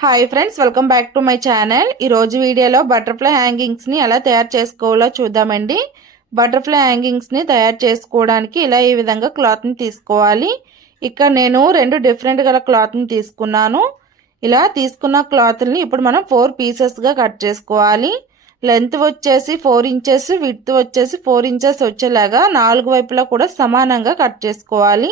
Hi friends, welcome back to my channel. ఈరోజు వీడియోలో butterfly హ్యాంగింగ్స్ని ఎలా తయారు చేసుకోవాలో చూద్దామండి. బటర్ఫ్లై హ్యాంగింగ్స్ని తయారు చేసుకోవడానికి ఇలా ఈ విధంగా క్లాత్ని తీసుకోవాలి. ఇక్కడ నేను రెండు డిఫరెంట్ గల క్లాత్ని తీసుకున్నాను. ఇలా తీసుకున్న క్లాత్ని ఇప్పుడు మనం 4 పీసెస్గా కట్ చేసుకోవాలి. లెంత్ వచ్చేసి 4 ఇంచెస్, విడ్త్ వచ్చేసి 4 ఇంచెస్ వచ్చేలాగా 4 వైపులా కూడా సమానంగా కట్ చేసుకోవాలి.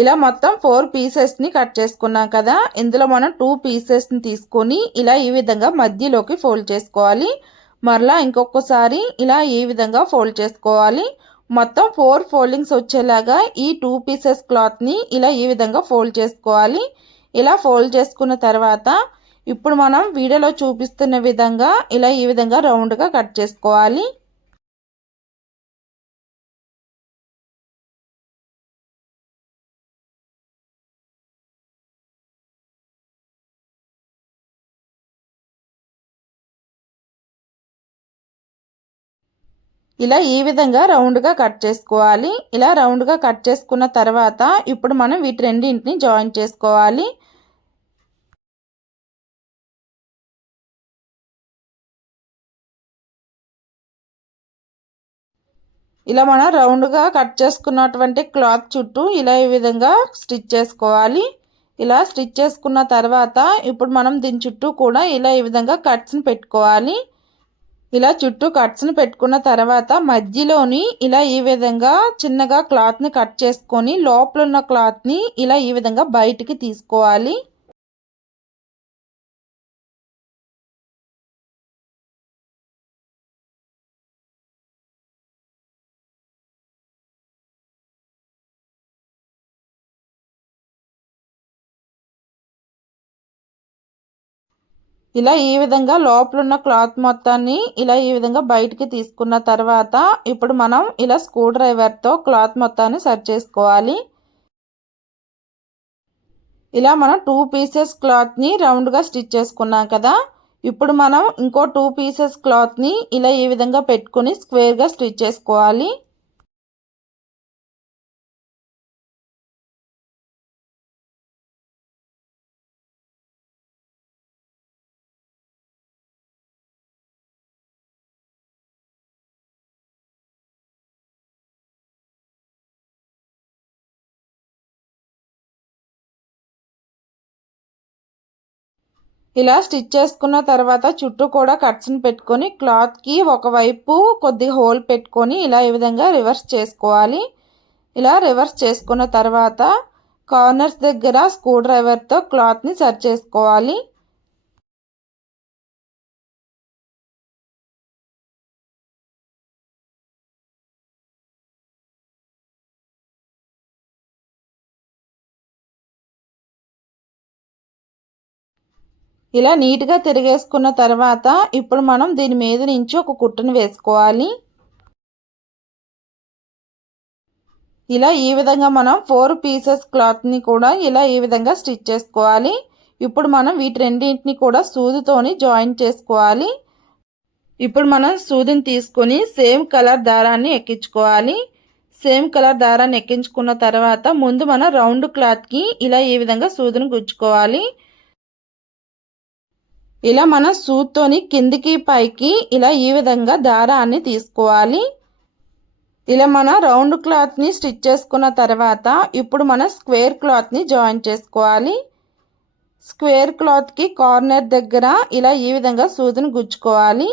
ఇలా మొత్తం 4 పీసెస్ని కట్ చేసుకున్నాం కదా. ఇందులో మనం 2 పీసెస్ని తీసుకొని ఇలా ఈ విధంగా మధ్యలోకి ఫోల్డ్ చేసుకోవాలి. మరలా ఇంకొకసారి ఇలా ఈ విధంగా ఫోల్డ్ చేసుకోవాలి. మొత్తం 4 ఫోల్డింగ్స్ వచ్చేలాగా ఈ 2 పీసెస్ క్లాత్ని ఇలా ఈ విధంగా ఫోల్డ్ చేసుకోవాలి. ఇలా ఫోల్డ్ చేసుకున్న తర్వాత ఇప్పుడు మనం వీడియోలో చూపిస్తున్న విధంగా ఇలా ఈ విధంగా రౌండ్గా కట్ చేసుకోవాలి. ఇలా ఈ విధంగా రౌండ్గా కట్ చేసుకోవాలి. ఇలా రౌండ్గా కట్ చేసుకున్న తర్వాత ఇప్పుడు మనం వీటి రెండింటిని జాయిన్ చేసుకోవాలి. ఇలా మనం రౌండ్గా కట్ చేసుకున్నటువంటి క్లాత్ చుట్టూ ఇలా ఈ విధంగా స్టిచ్ చేసుకోవాలి. ఇలా స్టిచ్ చేసుకున్న తర్వాత ఇప్పుడు మనం దీని చుట్టూ కూడా ఇలా ఈ విధంగా కట్స్ని పెట్టుకోవాలి. ఇలా చుట్టూ కట్స్ని పెట్టుకున్న తర్వాత మధ్యలోని ఇలా ఈ విధంగా చిన్నగా క్లాత్ని కట్ చేసుకొని లోపల ఉన్న క్లాత్ని ఇలా ఈ విధంగా బయటికి తీసుకోవాలి. ఇలా ఈ విధంగా లోపల ఉన్న క్లాత్ మొత్తాన్ని ఇలా ఈ విధంగా బయటికి తీసుకున్న తర్వాత ఇప్పుడు మనం ఇలా స్క్రూ డ్రైవర్తో క్లాత్ మొత్తాన్ని సెట్ చేసుకోవాలి. ఇలా మనం 2 పీసెస్ క్లాత్ని రౌండ్గా స్టిచ్ చేసుకున్నాం కదా. ఇప్పుడు మనం ఇంకో 2 పీసెస్ క్లాత్ని ఇలా ఈ విధంగా పెట్టుకుని స్క్వేర్గా స్టిచ్ చేసుకోవాలి. ఇలా స్టిచ్ చేసుకున్న తర్వాత చుట్టూ కూడా కట్స్ని పెట్టుకొని క్లాత్కి ఒకవైపు కొద్దిగా హోల్ పెట్టుకొని ఇలా ఈ విధంగా రివర్స్ చేసుకోవాలి. ఇలా రివర్స్ చేసుకున్న తర్వాత కార్నర్స్ దగ్గర స్క్రూ డ్రైవర్తో క్లాత్ని సరి చేసుకోవాలి. ఇలా నీట్గా తిరిగేసుకున్న తర్వాత ఇప్పుడు మనం దీని మీద నుంచి ఒక కుట్టును వేసుకోవాలి. ఇలా ఈ విధంగా మనం 4 పీసెస్ క్లాత్ని కూడా ఇలా ఈ విధంగా స్టిచ్ చేసుకోవాలి. ఇప్పుడు మనం వీటి రెండింటిని కూడా సూదితోని జాయిన్ చేసుకోవాలి. ఇప్పుడు మనం సూదిని తీసుకొని సేమ్ కలర్ దారాన్ని ఎక్కించుకోవాలి. సేమ్ కలర్ దారాన్ని ఎక్కించుకున్న తర్వాత ముందు మనం రౌండ్ క్లాత్కి ఇలా ఈ విధంగా సూదిని గుచ్చుకోవాలి. ఇలా మనం సూత్తోని కిందికి పైకి ఇలా ఈ విధంగా దారాన్ని తీసుకోవాలి. ఇలా మన రౌండ్ క్లాత్ని స్టిచ్ చేసుకున్న తర్వాత ఇప్పుడు మనం స్క్వేర్ క్లాత్ని జాయిన్ చేసుకోవాలి. స్క్వేర్ క్లాత్కి కార్నర్ దగ్గర ఇలా ఈ విధంగా సూదిని గుచ్చుకోవాలి.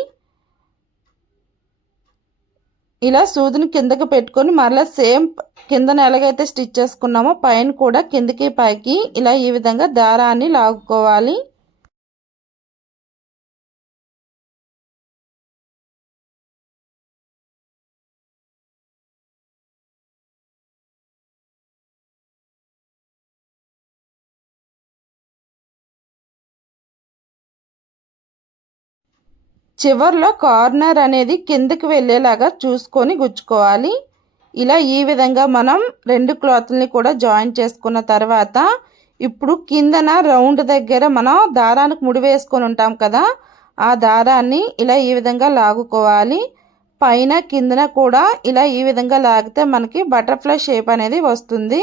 ఇలా సూదిని కిందకి పెట్టుకొని మరలా సేమ్ కిందన ఎలాగైతే స్టిచ్ చేసుకున్నామో పైన కూడా కిందకి పైకి ఇలా ఈ విధంగా దారాన్ని లాగుకోవాలి. చివర్లో కార్నర్ అనేది కిందకి వెళ్ళేలాగా చూసుకొని గుచ్చుకోవాలి. ఇలా ఈ విధంగా మనం 2 క్లాత్‌ని కూడా జాయిన్ చేసుకున్న తర్వాత ఇప్పుడు కిందన రౌండ్ దగ్గర మనం దారానికి ముడి వేసుకొని ఉంటాం కదా, ఆ దారాన్ని ఇలా ఈ విధంగా లాగుకోవాలి. పైన కిందన కూడా ఇలా ఈ విధంగా లాగితే మనకి బటర్‌ఫ్లై షేప్ అనేది వస్తుంది.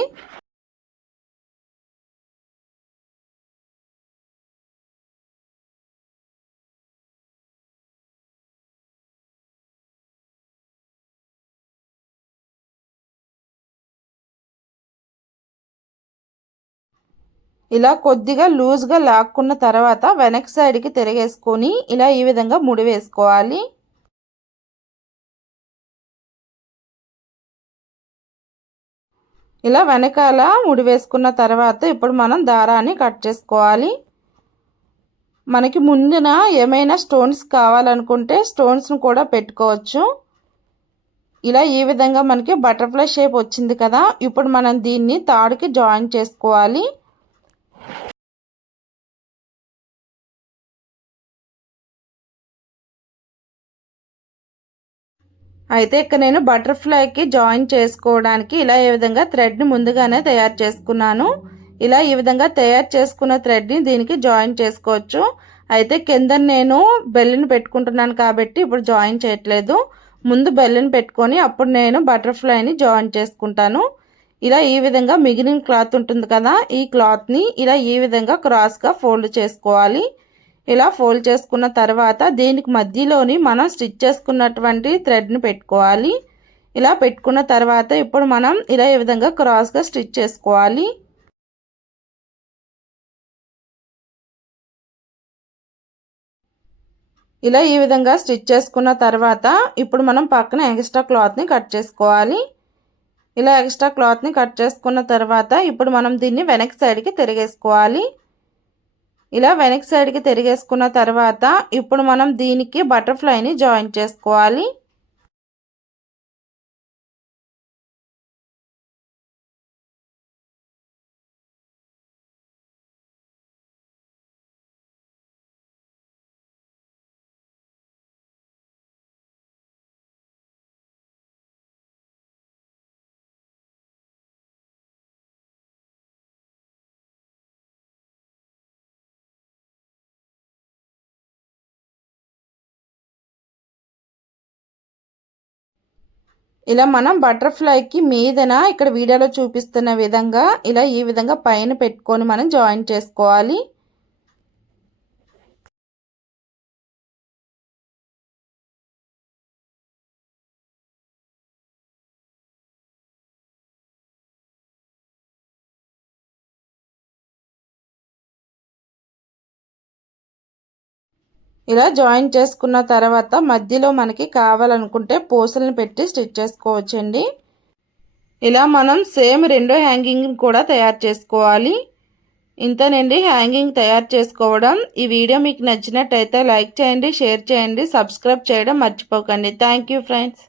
ఇలా కొద్దిగా లూజ్గా లాక్కున్న తర్వాత వెనక్ సైడ్కి తిరిగేసుకొని ఇలా ఈ విధంగా ముడి వేసుకోవాలి. ఇలా వెనకాల ముడి వేసుకున్న తర్వాత ఇప్పుడు మనం దారాన్ని కట్ చేసుకోవాలి. మనకి ముందున ఏమైనా స్టోన్స్ కావాలనుకుంటే స్టోన్స్ను కూడా పెట్టుకోవచ్చు. ఇలా ఈ విధంగా మనకి బటర్ఫ్లై షేప్ వచ్చింది కదా, ఇప్పుడు మనం దీన్ని తాడుకి జాయిన్ చేసుకోవాలి. అయితే ఇక్కడ నేను బటర్ఫ్లైకి జాయిన్ చేసుకోవడానికి ఇలా ఈ విధంగా థ్రెడ్ని ముందుగానే తయారు చేసుకున్నాను. ఇలా ఈ విధంగా తయారు చేసుకున్న థ్రెడ్ని దీనికి జాయిన్ చేసుకోవచ్చు. అయితే కింద నేను బెల్లుని పెట్టుకుంటున్నాను కాబట్టి ఇప్పుడు జాయిన్ చేయట్లేదు. ముందు బెల్లుని పెట్టుకొని అప్పుడు నేను బటర్ఫ్లైని జాయిన్ చేసుకుంటాను. ఇలా ఈ విధంగా మిగిలిన క్లాత్ ఉంటుంది కదా, ఈ క్లాత్ని ఇలా ఈ విధంగా క్రాస్గా ఫోల్డ్ చేసుకోవాలి. ఇలా ఫోల్డ్ చేసుకున్న తర్వాత దీనికి మధ్యలోని మనం స్టిచ్ చేసుకున్నటువంటి థ్రెడ్ని పెట్టుకోవాలి. ఇలా పెట్టుకున్న తర్వాత ఇప్పుడు మనం ఇలా ఈ విధంగా క్రాస్గా స్టిచ్ చేసుకోవాలి. ఇలా ఈ విధంగా స్టిచ్ చేసుకున్న తర్వాత ఇప్పుడు మనం పక్కన ఎక్స్ట్రా క్లాత్ని కట్ చేసుకోవాలి. ఇలా ఎక్స్ట్రా క్లాత్ని కట్ చేసుకున్న తర్వాత ఇప్పుడు మనం దీన్ని వెనక్ సైడ్కి తిరిగేసుకోవాలి. ఇలా వెనక్ సైడ్కి తిరిగేసుకున్న తర్వాత ఇప్పుడు మనం దీనికి బటర్ఫ్లైని జాయిన్ చేసుకోవాలి. ఇలా మనం బటర్ఫ్లైకి మీదన ఇక్కడ వీడియోలో చూపిస్తున్న విధంగా ఇలా ఈ విధంగా పైన పెట్టుకొని మనం జాయిన్ చేసుకోవాలి. ఇలా జాయిన్ చేసుకున్న తర్వాత మధ్యలో మనకి కావాలనుకుంటే పూసలను పెట్టి స్టిచ్ చేసుకోవచ్చండి. ఇలా మనం సేమ్ రెండో హ్యాంగింగ్ కూడా తయారు చేసుకోవాలి. ఇంతేనండి హ్యాంగింగ్ తయారు చేసుకోవడం. ఈ వీడియో మీకు నచ్చినట్టయితే లైక్ చేయండి, షేర్ చేయండి, సబ్స్క్రైబ్ చేయడం మర్చిపోకండి. Thank you friends.